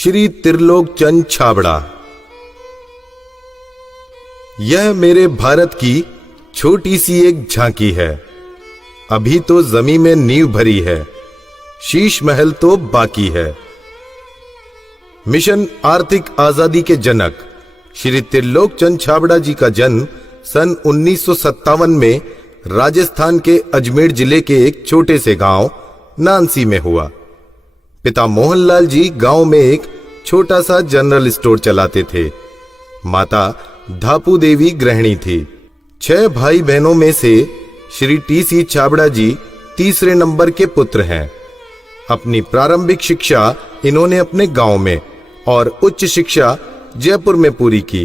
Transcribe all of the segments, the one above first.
श्री त्रिलोक चंद छाबड़ा। यह मेरे भारत की छोटी सी एक झांकी है। अभी तो जमीन में नींव भरी है, शीश महल तो बाकी है। मिशन आर्थिक आजादी के जनक श्री त्रिलोक चंद छाबड़ा जी का जन्म सन 1957 में राजस्थान के अजमेर जिले के एक छोटे से गांव नानसी में हुआ। पिता मोहनलाल जी गांव में एक छोटा सा जनरल स्टोर चलाते थे। माता धापू देवी गृहिणी थी। 6 भाई बहनों में से श्री टी.सी. छाबड़ा जी तीसरे नंबर के पुत्र हैं। अपनी प्रारंभिक शिक्षा इन्होंने अपने गांव में और उच्च शिक्षा जयपुर में पूरी की।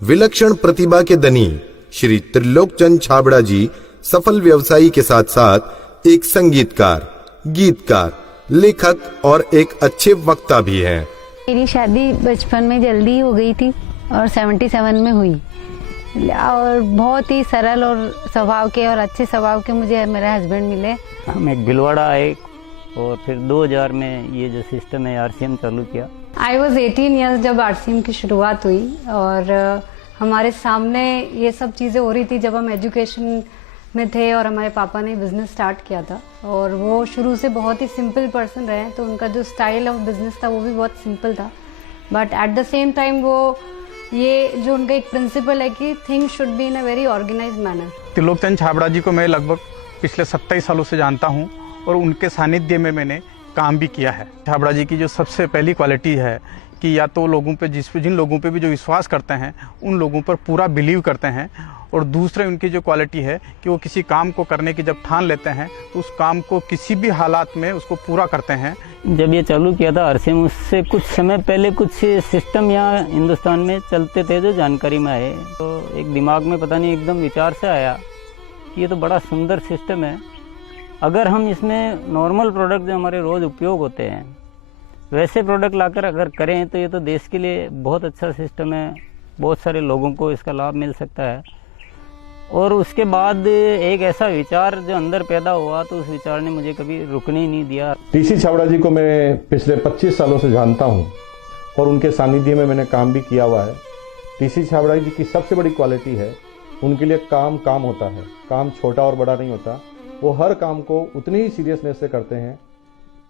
विलक्षण प्रतिभा के धनी श्री त्रिलोक चंद छाबड़ा जी सफल व्यवसायी के साथ साथ एक संगीतकार, गीतकार, लेखक और एक अच्छे वक्ता भी हैं। मेरी शादी बचपन में जल्दी हो गई थी और 77 में हुई और बहुत ही सरल और स्वभाव के और अच्छे स्वभाव के मुझे मेरे हस्बैंड मिले। हम एक भिलवाड़ा आए और फिर 2000 में ये जो सिस्टम है आरसीएम चालू किया। आई वॉज 18 ईयर्स जब आरसीएम की शुरुआत हुई और हमारे सामने ये सब चीज़ें हो रही थी जब हम एजुकेशन में थे और हमारे पापा ने बिजनेस स्टार्ट किया था और वो शुरू से बहुत ही सिंपल पर्सन रहे, तो उनका जो स्टाइल ऑफ बिजनेस था वो भी बहुत सिंपल था। But at the same time वो ये जो उनका एक प्रिंसिपल है कि things should be in a very organised manner. Trilok Chand Chhabra ji को मैं लगभग पिछले 27 सालों से जानता हूं और उनके सानिध्य में मैंने काम भी किया है। छाबड़ा जी की जो सबसे पहली क्वालिटी है कि या तो लोगों पे जिन लोगों पे भी जो विश्वास करते हैं उन लोगों पर पूरा बिलीव करते हैं, और दूसरे उनकी जो क्वालिटी है कि वो किसी काम को करने की जब ठान लेते हैं तो उस काम को किसी भी हालात में उसको पूरा करते हैं। जब ये चालू किया था आरसीएम, उससे कुछ समय पहले कुछ सिस्टम यहाँ हिंदुस्तान में चलते थे जो जानकारी में आए, तो एक दिमाग में पता नहीं एकदम विचार से आया कि ये तो बड़ा सुंदर सिस्टम है। अगर हम इसमें नॉर्मल प्रोडक्ट जो हमारे रोज़ उपयोग होते हैं वैसे प्रोडक्ट लाकर अगर करें तो ये तो देश के लिए बहुत अच्छा सिस्टम है, बहुत सारे लोगों को इसका लाभ मिल सकता है। और उसके बाद एक ऐसा विचार जो अंदर पैदा हुआ तो उस विचार ने मुझे कभी रुकने ही नहीं दिया। टी.सी. छाबड़ा जी को मैं पिछले 25 सालों से जानता हूं और उनके सानिध्य में मैंने काम भी किया हुआ है। टी.सी. छाबड़ा जी की सबसे बड़ी क्वालिटी है उनके लिए काम काम होता है। काम छोटा और बड़ा नहीं होता, वो हर काम को उतनी ही सीरियसनेस से करते हैं,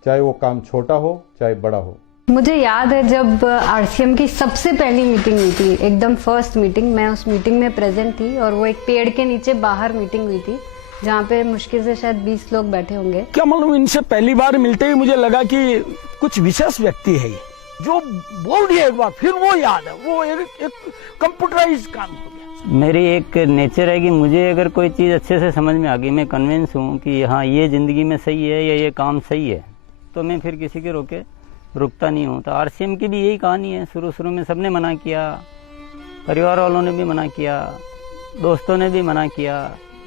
चाहे वो काम छोटा हो चाहे बड़ा हो। मुझे याद है जब आरसीएम की सबसे पहली मीटिंग हुई थी, एकदम फर्स्ट मीटिंग, मैं उस मीटिंग में प्रेजेंट थी और वो एक पेड़ के नीचे बाहर मीटिंग हुई थी जहाँ पे मुश्किल से शायद 20 लोग बैठे होंगे। क्या मतलब इनसे पहली बार मिलते ही मुझे लगा कि कुछ विशेष व्यक्ति है ये, जो बोल दिया एक बार फिर वो याद है, वो एक कंप्यूटराइज काम हो गया। मेरी एक नेचर है कि मुझे अगर कोई चीज़ अच्छे से समझ में आ गई, मैं कन्विंस हूँ कि हाँ ये ज़िंदगी में सही है या ये काम सही है, तो मैं फिर किसी के रोके रुकता नहीं हूँ। तो आरसीएम की भी यही कहानी है। शुरू में सबने मना किया, परिवार वालों ने भी मना किया, दोस्तों ने भी मना किया,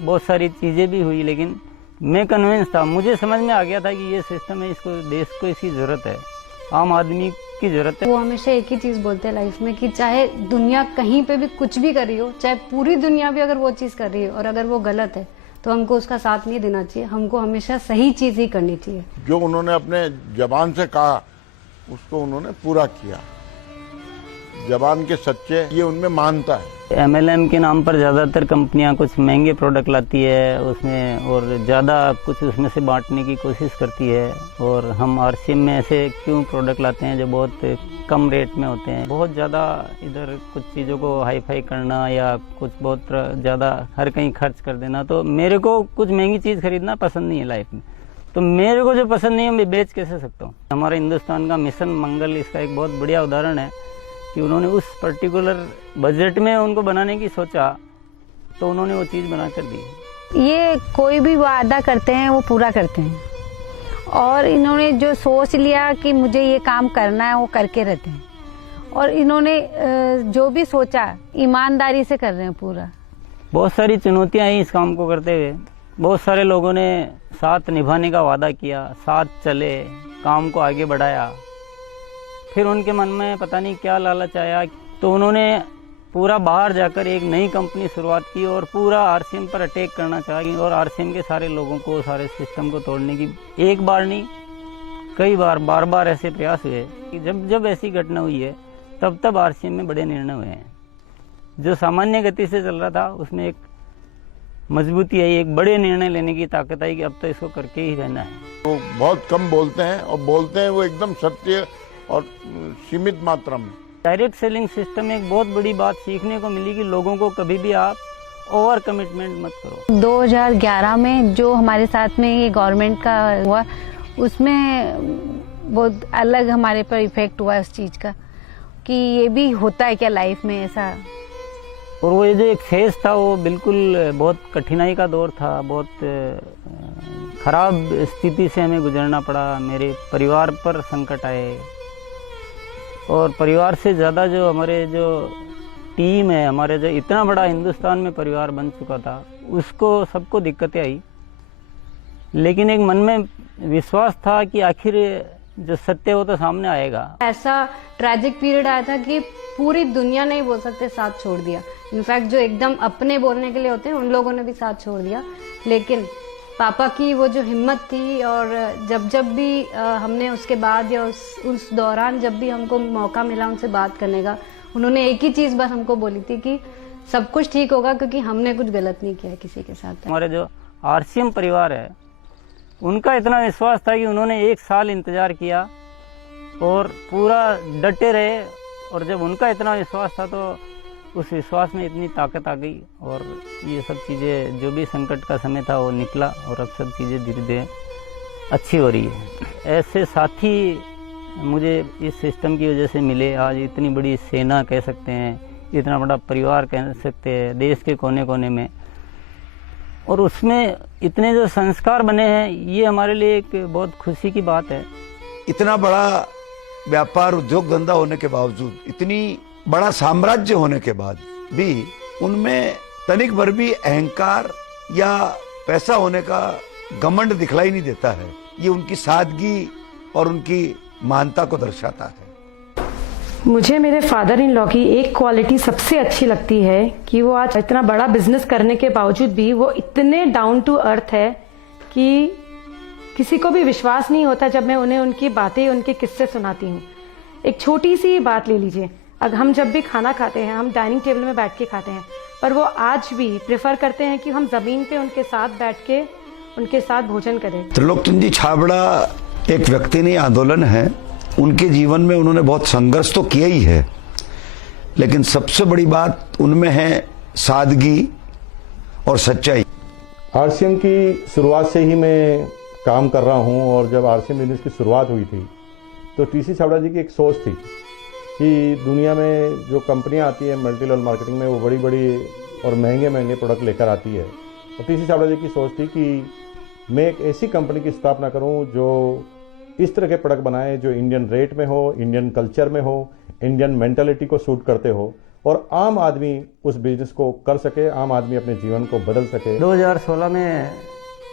बहुत सारी चीज़ें भी हुई, लेकिन मैं कन्विंस था, मुझे समझ में आ गया था कि ये सिस्टम है, इसको देश को इसकी ज़रूरत है, आम आदमी की ज़रूरत है। वो हमेशा एक ही चीज़ बोलते हैं लाइफ में कि चाहे दुनिया कहीं पे भी कुछ भी कर रही हो, चाहे पूरी दुनिया भी अगर वो चीज़ कर रही है और अगर वो गलत है तो हमको उसका साथ नहीं देना चाहिए, हमको हमेशा सही चीज़ ही करनी चाहिए। जो उन्होंने अपने जबान से कहा उसको उन्होंने पूरा किया। जबान के सच्चे, ये उनमें मानता है। MLM के नाम पर ज़्यादातर कंपनियां कुछ महंगे प्रोडक्ट लाती है उसमें और ज़्यादा कुछ उसमें से बांटने की कोशिश करती है, और हम आरसीएम में ऐसे क्यों प्रोडक्ट लाते हैं जो बहुत कम रेट में होते हैं। बहुत ज़्यादा इधर कुछ चीज़ों को हाई फाई करना या कुछ बहुत ज़्यादा हर कहीं खर्च कर देना, तो मेरे को कुछ महंगी चीज़ खरीदना पसंद नहीं है लाइफ में। तो मेरे को जो पसंद नहीं है मैं बेच कैसे सकता हूँ। हमारा हिंदुस्तान का मिशन मंगल इसका एक बहुत बढ़िया उदाहरण है कि उन्होंने उस पर्टिकुलर बजट में उनको बनाने की सोचा तो उन्होंने वो चीज़ बना कर दी। ये कोई भी वादा करते हैं वो पूरा करते हैं, और इन्होंने जो सोच लिया कि मुझे ये काम करना है वो करके रहते हैं, और इन्होंने जो भी सोचा ईमानदारी से कर रहे हैं पूरा। बहुत सारी चुनौतियाँ आई इस काम को करते हुए। बहुत सारे लोगों ने साथ निभाने का वादा किया, साथ चले, काम को आगे बढ़ाया, फिर उनके मन में पता नहीं क्या लालच आया तो उन्होंने पूरा बाहर जाकर एक नई कंपनी शुरुआत की और पूरा आरसीएम पर अटैक करना चाहिए और आरसीएम के सारे लोगों को, सारे सिस्टम को तोड़ने की एक बार नहीं कई बार बार बार ऐसे प्रयास हुए कि जब जब ऐसी घटना हुई है तब तब आरसीएम में बड़े निर्णय हुए हैं। जो सामान्य गति से चल रहा था उसमें एक मजबूती आई, एक बड़े निर्णय लेने की ताकत आई कि अब तो इसको करके ही रहना है। वो बहुत कम बोलते हैं और बोलते हैं वो एकदम सत्य और सीमित मात्रा में। डायरेक्ट सेलिंग सिस्टम में एक बहुत बड़ी बात सीखने को मिली कि लोगों को कभी भी आप ओवर कमिटमेंट मत करो। 2011 में जो हमारे साथ में ये गवर्नमेंट का हुआ उसमें बहुत अलग हमारे पर इफेक्ट हुआ उस चीज़ का कि ये भी होता है क्या लाइफ में ऐसा। और वो ये जो एक फेज था वो बिल्कुल बहुत कठिनाई का दौर था, बहुत खराब स्थिति से हमें गुजरना पड़ा। मेरे परिवार पर संकट आए और परिवार से ज़्यादा जो हमारे जो टीम है, हमारे जो इतना बड़ा हिंदुस्तान में परिवार बन चुका था, उसको सबको दिक्कतें आई। लेकिन एक मन में विश्वास था कि आखिर जो सत्य वो तो सामने आएगा। ऐसा ट्रैजिक पीरियड आया था कि पूरी दुनिया ने ही बोल सकते साथ छोड़ दिया। इनफैक्ट जो एकदम अपने बोलने के लिए होते हैं उन लोगों ने भी साथ छोड़ दिया। लेकिन पापा की वो जो हिम्मत थी और जब भी हमने उसके बाद या उस दौरान जब भी हमको मौका मिला उनसे बात करने का, उन्होंने एक ही चीज़ बस हमको बोली थी कि सब कुछ ठीक होगा क्योंकि हमने कुछ गलत नहीं किया किसी के साथ। हमारे जो आरसीएम परिवार है उनका इतना विश्वास था कि उन्होंने 1 साल इंतजार किया और पूरा डटे रहे। और जब उनका इतना विश्वास था तो उस विश्वास में इतनी ताकत आ गई और ये सब चीज़ें, जो भी संकट का समय था वो निकला और अब सब चीज़ें धीरे धीरे अच्छी हो रही है। ऐसे साथी मुझे इस सिस्टम की वजह से मिले। आज इतनी बड़ी सेना कह सकते हैं, इतना बड़ा परिवार कह सकते हैं देश के कोने कोने में, और उसमें इतने जो संस्कार बने हैं, ये हमारे लिए एक बहुत खुशी की बात है। इतना बड़ा व्यापार उद्योग धंधा होने के बावजूद, इतनी बड़ा साम्राज्य होने के बाद भी उनमें तनिक भर भी अहंकार या पैसा होने का घमंड दिखलाई नहीं देता है। ये उनकी सादगी और उनकी मानता को दर्शाता है। मुझे मेरे फादर इन लॉ की एक क्वालिटी सबसे अच्छी लगती है कि वो आज इतना बड़ा बिजनेस करने के बावजूद भी वो इतने डाउन टू अर्थ है कि किसी को भी विश्वास नहीं होता जब मैं उन्हें उनकी बातें, उनके किस्से सुनाती हूँ। एक छोटी सी बात ले लीजिए, अगर हम जब भी खाना खाते हैं हम डाइनिंग टेबल में बैठ के खाते हैं, पर वो आज भी प्रेफर करते हैं कि हम जमीन पे उनके साथ बैठ के उनके साथ भोजन करें। त्रिलोकचंद जी छाबड़ा एक व्यक्ति नहीं, आंदोलन है। उनके जीवन में उन्होंने बहुत संघर्ष तो किया ही है, लेकिन सबसे बड़ी बात उनमें है सादगी और सच्चाई। आरसीएम की शुरुआत से ही मैं काम कर रहा हूं और जब आरसीएम बिजनेस की शुरुआत हुई थी तो टीसी छाबड़ा जी की एक सोच थी कि दुनिया में जो कंपनियां आती हैं मल्टी लेवल मार्केटिंग में, वो बड़ी बड़ी और महंगे महंगे प्रोडक्ट लेकर आती है। और टीसी छाबड़ा जी की सोच थी कि मैं एक ऐसी कंपनी की स्थापना करूं जो इस तरह के प्रोडक्ट बनाए जो इंडियन रेट में हो, इंडियन कल्चर में हो, इंडियन मेंटालिटी को सूट करते हो और आम आदमी उस बिजनेस को कर सके, आम आदमी अपने जीवन को बदल सके। 2016 में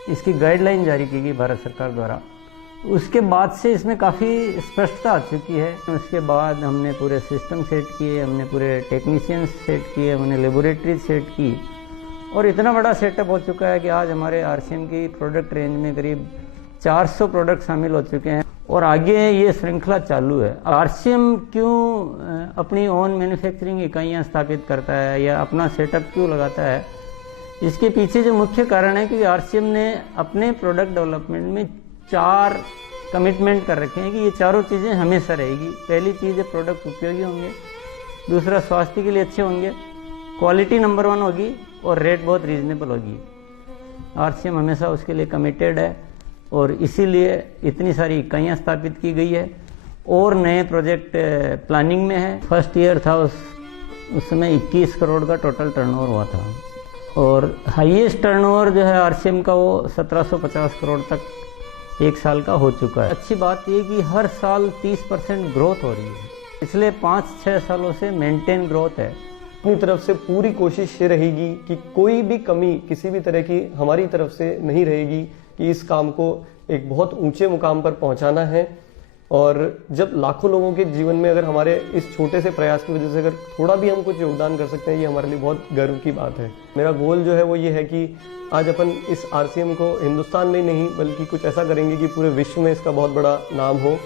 इसकी गाइडलाइन जारी की गई भारत सरकार द्वारा। उसके बाद से इसमें काफ़ी स्पष्टता आ चुकी है। उसके बाद हमने पूरे सिस्टम सेट किए, हमने पूरे टेक्नीशियंस सेट किए, हमने लेबोरेटरी सेट की और इतना बड़ा सेटअप हो चुका है कि आज हमारे आरसीएम की प्रोडक्ट रेंज में करीब 400 प्रोडक्ट शामिल हो चुके हैं और आगे ये श्रृंखला चालू है। आरसीएम क्यों अपनी ओन मैन्युफैक्चरिंग इकाइयाँ स्थापित करता है या अपना सेटअप क्यों लगाता है, इसके पीछे जो मुख्य कारण है कि आरसीएम ने अपने प्रोडक्ट डेवलपमेंट में 4 कमिटमेंट कर रखे हैं कि ये चारों चीज़ें हमेशा रहेगी। पहली चीज़ है प्रोडक्ट उपयोगी होंगे, दूसरा स्वास्थ्य के लिए अच्छे होंगे, क्वालिटी नंबर 1 होगी और रेट बहुत रीजनेबल होगी। आरसीएम हमेशा उसके लिए कमिटेड है और इसीलिए इतनी सारी इकाइयाँ स्थापित की गई है और नए प्रोजेक्ट प्लानिंग में है। फर्स्ट ईयर था उस समय 21 करोड़ का टोटल टर्नओवर हुआ था और हाईएस्ट टर्नओवर जो है आरसीएम का वो 1750 करोड़ तक एक साल का हो चुका है। अच्छी बात ये कि हर साल 30% ग्रोथ हो रही है। पिछले 5-6 सालों से मेंटेन ग्रोथ है। अपनी तरफ से पूरी कोशिश ये रहेगी कि कोई भी कमी किसी भी तरह की हमारी तरफ से नहीं रहेगी कि इस काम को एक बहुत ऊंचे मुकाम पर पहुंचाना है और जब लाखों लोगों के जीवन में अगर हमारे इस छोटे से प्रयास की वजह से अगर थोड़ा भी हम कुछ योगदान कर सकते हैं, ये हमारे लिए बहुत गर्व की बात है। मेरा गोल जो है वो ये है कि आज अपन इस RCM को हिंदुस्तान में ही नहीं बल्कि कुछ ऐसा करेंगे कि पूरे विश्व में इसका बहुत बड़ा नाम हो।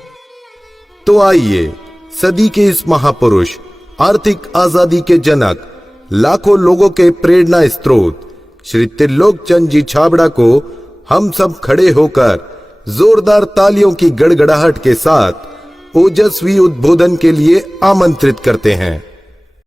तो आइए सदी के इस महापुरुष, आर्थिक आजादी के जनक, लाखों लोगों के प्रेरणा स्रोत श्री त्रिलोक चंद जी छाबड़ा को हम सब खड़े होकर जोरदार तालियों की गड़गड़ाहट के साथ ओजस्वी उद्बोधन के लिए आमंत्रित करते हैं।